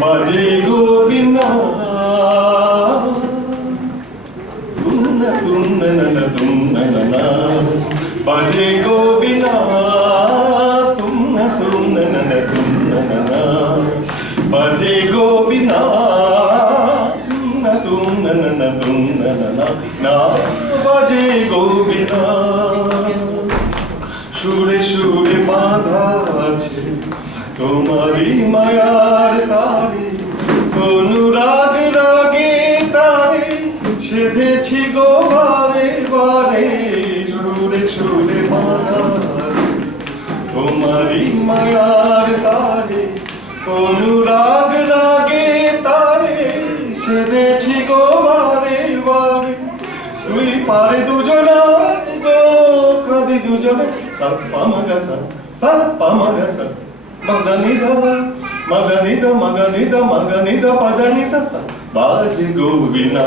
বাজে গো বিনা তুমনা তুমনা না তুমনা না বাজে গো বিনা তুমনা তুমনা না তুমনা না বাজে গো বিনা তুমনা তুমনা না তুমনা না বাজে গো বিনা সুরে সুরে বাঁধা আছে তোমারই মায়ার তারে অনুরাগ রাগে তারে সেধেছি গো বারে বারে সুরে সুরে বাঁধা আছে তোমারই মায়ার তারে অনুরাগ রাগে তারে সেধেছি গো বারে বারে তুই পারে দুজনা গো কাঁদি দুজনে সা পামাগা সা পামাগা Maganida, Maganida, Maganida, Maganida, Padanisa, Baje Gobina,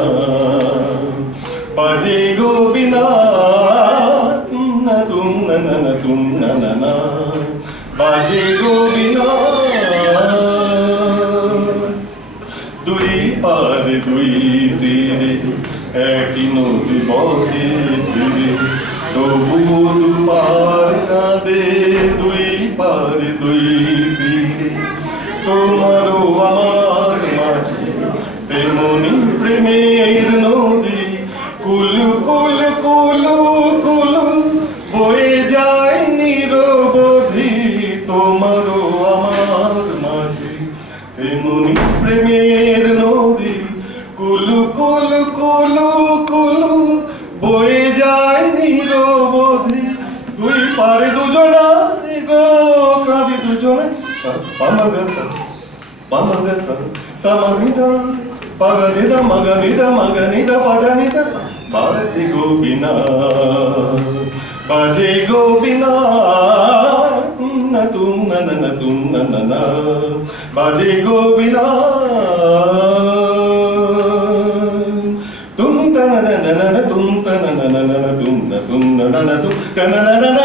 Baje Gobina, Natum, Nanatum, Nanana, Baje Gobina, Dui Pare, Dui Dire, Ekino di Bode, Dire, তবু দুপার কাঁদে দুই পারে দুই তীরে তোমারও আমার মাঝে তেমনি প্রেমের নদী কুলু কুলু কুলু কুলু বয়ে যায় নিরবধি তোমারও আমার মাঝে তেমনি প্রেমের নদী কুলু কুলু কুলু কুলু বয়ে যায় নিরবধি তুই পারে দুজনা গো কাঁদি দুজনে পামাগা সামাগিদা পাগানিদা মাগানিদা মাগানিদা পাদানিসা বাজে গো বিনা বাজে গো বিনা না তুম না তুম না বাজে গো বিনা tum ta na na na na tum ta na na na na tum na tum na na na tum ta na na na na